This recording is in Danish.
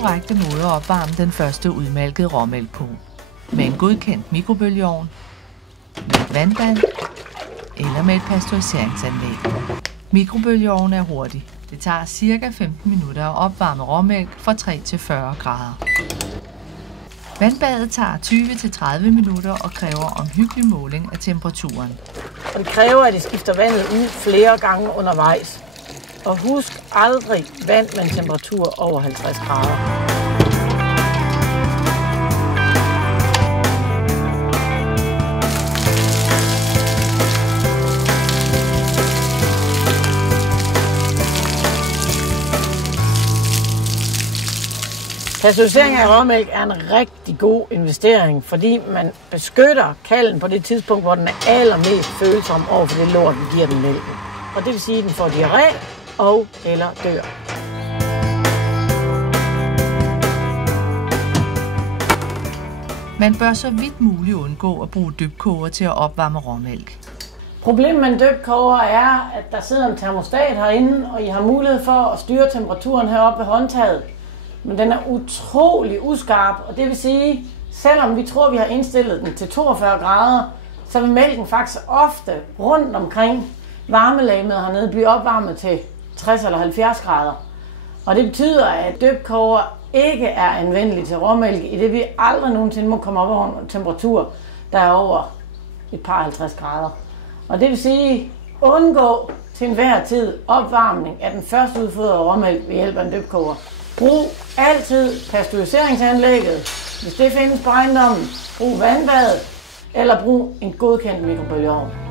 korrekte måde at opvarme den første udmalkede råmælk på. Med en godkendt mikrobølgeovn, med et vandbad eller med et pasteuriseringsanlæg. Mikrobølgeovnen er hurtig. Det tager ca. 15 minutter at opvarme råmælk fra 3 til 40 grader. Vandbadet tager 20-30 minutter og kræver omhyggelig måling af temperaturen. Og det kræver, at I skifter vandet ud flere gange undervejs. Og husk aldrig vand med en temperatur over 50 grader. Pasteurisering af råmælk er en rigtig god investering, fordi man beskytter kalven på det tidspunkt, hvor den er allermest følsom over for det lort, vi giver den mælken. Og det vil sige, at den får diarré og eller dør. Man bør så vidt muligt undgå at bruge dybkoger til at opvarme råmælk. Problemet med en dybkoger er, at der sidder en termostat herinde, og I har mulighed for at styre temperaturen heroppe ved håndtaget. Men den er utrolig uskarp, og det vil sige, selvom vi tror, vi har indstillet den til 42 grader, så vil mælken faktisk ofte rundt omkring varmelaget hernede blive opvarmet til 60 eller 70 grader. Og det betyder, at dybkoger ikke er anvendelig til råmælk, i det vi aldrig nogensinde må komme op over en temperatur, der er over et par 50 grader. Og det vil sige, undgå til enhver tid opvarmning af den første udfodrede råmælk ved hjælp af en dybkoger. Brug altid pasteuriseringsanlægget, hvis det findes på ejendommen. Brug vandbadet eller brug en godkendt mikrobølgeovn.